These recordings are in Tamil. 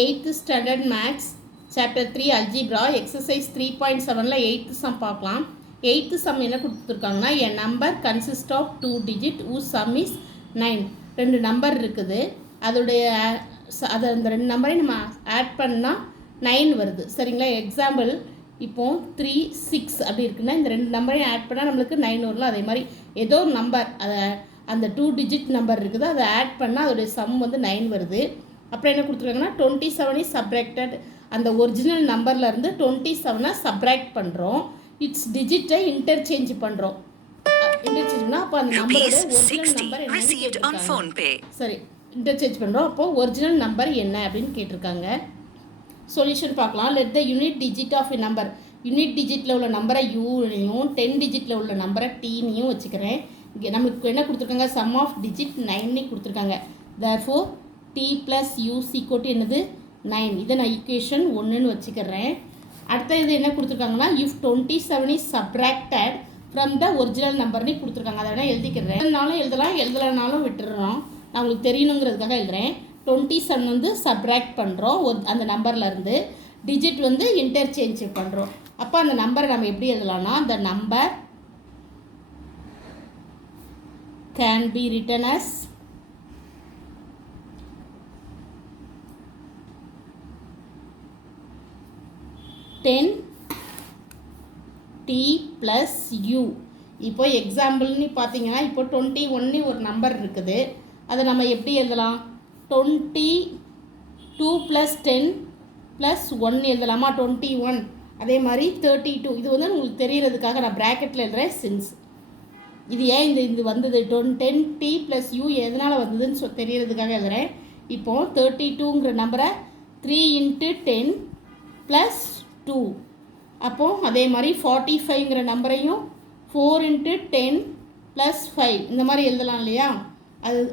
8th Standard Maths Chapter 3 Algebra Exercise 3.7ல 8th sum பார்க்கலாம். 8th sum என்ன கொடுத்துருக்காங்கன்னா a number consists of 2 digit whose sum is 9. ரெண்டு நம்பர் இருக்குது, அதோடைய அந்த ரெண்டு நம்பரையும் நம்ம ஆட் பண்ணால் 9 வருது. சரிங்களா? எக்ஸாம்பிள் இப்போது 3 6 அப்படி இருக்குன்னா இந்த ரெண்டு நம்பரையும் ஆட் பண்ணால் நம்மளுக்கு 9 வரலாம். அதே மாதிரி ஏதோ ஒரு நம்பர் அதை அந்த 2 digit நம்பர் இருக்குது, அதை ஆட் பண்ணால் அதோடைய சம் வந்து 9 வருது. அப்புறம் என்ன கொடுத்துருக்காங்கன்னா 27 இஸ் சப்ராக்டட், அந்த ஒரிஜினல் நம்பர்லேருந்து 27 சப்ராக்ட் பண்ணுறோம். இட்ஸ் டிஜிட்டை இன்டர்சேஞ்ச் பண்ணுறோம். இன்டர்சேஞ்ச்னா அப்போ அந்த நம்பரோட ஒரிஜினல் நம்பர் என்ன, சரி இன்டர்சேஞ்ச் பண்ணுறோம். அப்போது ஒரிஜினல் நம்பர் என்ன அப்படின்னு கேட்டிருக்காங்க. சொல்யூஷன் பார்க்கலாம். Let the unit digit of a number, unit டிஜிட்டில் உள்ள நம்பரை யூனையும் 10 டிஜிட்டில் உள்ள நம்பரை டீனையும் வச்சுக்கிறேன். இங்கே நம்மளுக்கு என்ன கொடுத்துருக்காங்க, சம் ஆஃப் டிஜிட் 9 கொடுத்துருக்காங்க. தேர்ஃபோர் t plus u = என்னது 9. இதை நான் ஈக்குவேஷன் 1ன்னு வச்சுக்கிறேன். அடுத்த இது என்ன கொடுத்துருக்காங்கன்னா if 27 is subtracted from the original நம்பர்னு கொடுத்துருக்காங்க. அதை எழுதிக்கிறேன். எழுதலாம், எழுதலைனாலும் விட்டுடுறோம். நான் உங்களுக்கு தெரியணுங்கிறதுக்காக எழுதுகிறேன். 27 வந்து சப்ராக்ட் பண்ணுறோம் அந்த நம்பர்லேருந்து, டிஜிட் வந்து இன்டர்சேஞ்ச் பண்ணுறோம். அப்போ அந்த நம்பரை நம்ம எப்படி எழுதலாம்னா அந்த number can be written as 10t plus u. இப்போ எக்ஸாம்பிள்னு பார்த்தீங்கன்னா இப்போ 21 ஒரு நம்பர் இருக்குது, அதை நம்ம எப்படி எழுதலாம், 22 + 10 + 1 எழுதலாமா, 21. அதே மாதிரி 32. இது வந்து உங்களுக்கு தெரியறதுக்காக நான் ப்ராக்கெட்டில் எழுதுகிறேன். சின்ஸ் இது ஏன் இது வந்தது 10t + u எதனால் வந்ததுன்னு தெரியறதுக்காக எழுதுகிறேன். இப்போது 32ங்கிற நம்பரை 3 × 10 + 2. அப்போது அதே மாதிரி 45ங்கிற நம்பரையும் 4 × 10 + 5 இந்த மாதிரி எழுதலாம் இல்லையா.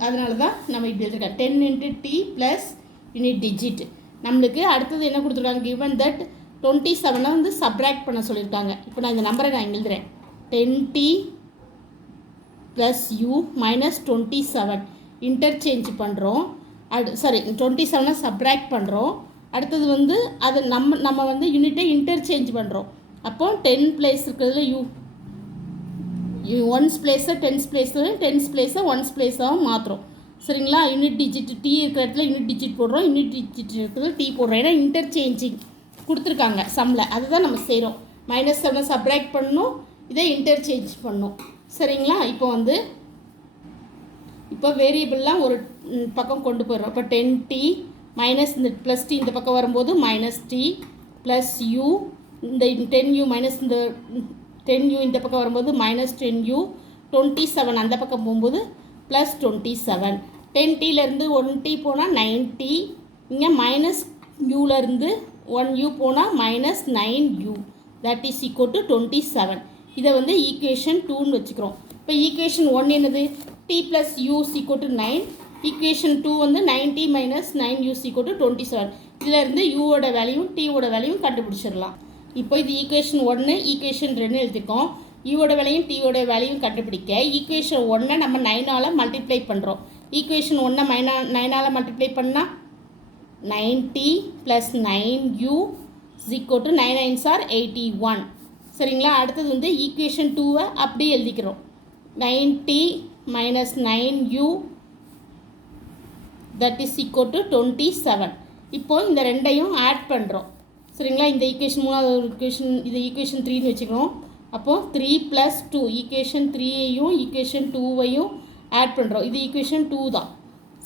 அதனால தான் நம்ம இப்படி எழுதிருக்கோம். 10 × t + யூனிட் டிஜிட். நம்மளுக்கு அடுத்தது என்ன கொடுத்துருக்காங்க, given that 27 வந்து சப்ராக்ட் பண்ண சொல்லியிருக்காங்க. இப்போ நான் இந்த நம்பரை நான் எழுதுகிறேன். 10t + u - 27 இன்டர்சேஞ்ச் பண்ணுறோம். 27 சப்ராக்ட் பண்ணுறோம். அடுத்தது வந்து அது நம்ம வந்து யூனிட்டை இன்டர்சேஞ்ச் பண்ணுறோம். அப்போது 10 பிளேஸ் இருக்கிறதுல ஒன்ஸ் பிளேஸை 10s பிளேஸில் 10s பிளேஸை 1s பிளேஸாகவும் மாற்றுறோம். சரிங்களா? யூனிட் டிஜிட் டி இருக்கிற இடத்துல யூனிட் டிஜிட் போடுறோம், யூனிட் டிஜிட் இருக்கிறதுல டி போடுறோம். ஏன்னா இன்டர்சேஞ்சிங் கொடுத்துருக்காங்க சம்மில், அதுதான் நம்ம செய்கிறோம். -7 சப்ராக்ட் பண்ணணும், இதை இன்டர்சேஞ்ச் பண்ணணும். சரிங்களா? இப்போ வேரியபிள்லாம் ஒரு பக்கம் கொண்டு போயிடுறோம். இப்போ 10t மைனஸ் இந்த ப்ளஸ் டி இந்த பக்கம் வரும்போது -t ப்ளஸ் u, இந்த 10u மைனஸ் இந்த 10u இந்த பக்கம் வரும்போது -10u, 27 அந்த பக்கம் போகும்போது +27. 10tலேருந்து 1t போனால் 9t, இங்கே -uலேருந்து 1u போனால் -9u, that is equal to 27. இதை வந்து ஈக்குவேஷன் 2ன்னு வச்சுக்கிறோம். இப்போ ஈக்குவேஷன் 1 என்னது, t + u = 9. ஈக்குவேஷன் 2 வந்து 90 - 9u = 27. இதிலேருந்து யூவோட வேல்யூ டீவோட வேல்யூ கண்டுபிடிச்சிடலாம். இப்போ இது ஈக்குவேஷன் 1, ஈக்குவேஷன் 2 எழுதிக்கோம். யூவோட வேல்யூ டீவோட வேல்யூ கண்டுபிடிக்க ஈக்குவேஷன் 1 நம்ம 9ஆல் மல்டிப்ளை பண்ணுறோம். ஈக்குவேஷன் 1 9ஆல் மல்டிப்ளை பண்ணால் 90 + 9u = 9 9s are 81. சரிங்களா? அடுத்தது வந்து ஈக்குவேஷன் 2வை அப்படியே எழுதிக்கிறோம். 90 - 9u that is equal to 27. இப்போது இந்த ரெண்டையும் ஆட் பண்ணுறோம். சரிங்களா? இந்த ஈக்குவேஷன் 3வது ஈக்குவேஷன், இது ஈக்குவேஷன் 3ன்னு வச்சுக்கிறோம். அப்போது 3 + 2 ஈக்குவேஷன் 3ஐயும் ஈக்குவேஷன் 2வையும் ஆட் பண்ணுறோம். இது ஈக்குவேஷன் 2 தான்.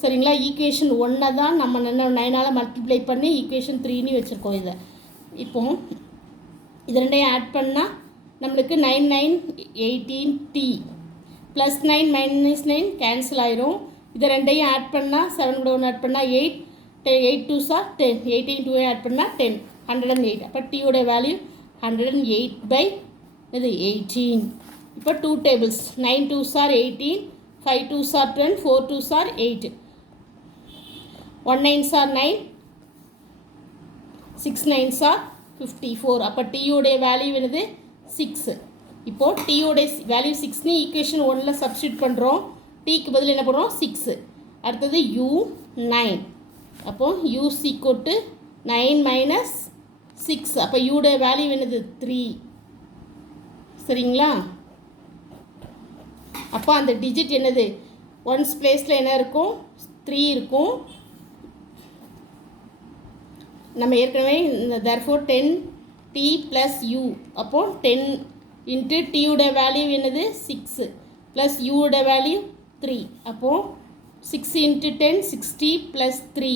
சரிங்களா? ஈக்குவேஷன் 1 தான் நம்ம 9ஆல் மல்டிப்ளை பண்ணி ஈக்குவேஷன் 3ன்னு வச்சுருக்கோம். இதை இப்போது இது ரெண்டையும் ஆட் பண்ணால் நம்மளுக்கு 9 9 18t + 9 - 9 கேன்சல் ஆயிரும். இதை ரெண்டையும் ஆட் பண்ணால் 7 கூட 1 ஆட் பண்ணால் 8, 8 2s are 10, 18 2 ஆட் பண்ணால் 10, 108. அப்போ டீயோட வேல்யூ 108/18. இப்போ 2 tables, 9 2s are 18, 5 2s are 10, 4 2s are 8, 1 9s are 9, 6 9s are 54. அப்போ டீயோட வேல்யூ என்னது 6. இப்போது டீயோட வேல்யூ 6ன்னு ஈக்குவேஷன் 1ல் சப்ஸ்டியூட் பண்ணுறோம். டீக்கு பதில் என்ன பண்ணுறோம் 6. அடுத்தது u 9. அப்போது யூஸ் ஈக்குவல் டு 9 மைனஸ் 6. அப்போ யூடைய வேல்யூ என்னது 3. சரிங்களா? அப்போ அந்த டிஜிட் என்னது ஒன்ஸ் பிளேஸில் என்ன இருக்கும் 3 இருக்கும். நம்ம ஏற்கனவே therefore 10t + u. அப்போது 10 இன்ட்டு டியோட வேல்யூ என்னது 6 ப்ளஸ் யூட வேல்யூ 3. அப்போது 6 இன்ட்டு 10 60 ப்ளஸ் 3.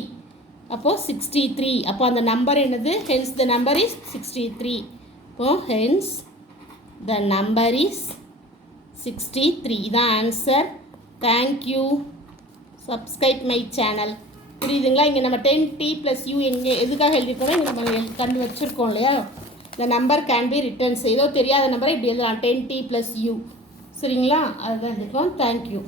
அப்போது 63. அப்போ அந்த நம்பர் என்னது hence the number is 63. அப்போது hence the number is 63. இதான் answer. Thank you. Subscribe my channel. புரியுதுங்களா? இங்கே நம்ம 10t + u எங்கே எதுக்காக எழுதியிருக்கோம்? இங்கே நம்ம கண்டு வச்சுருக்கோம் இல்லையா? the number can be written. ஏதோ தெரியாத நம்பரை இப்படி எழுதலாம் 10t + u. சரிங்களா? அதுதான் எழுதியிருக்கோம். தேங்க்யூ.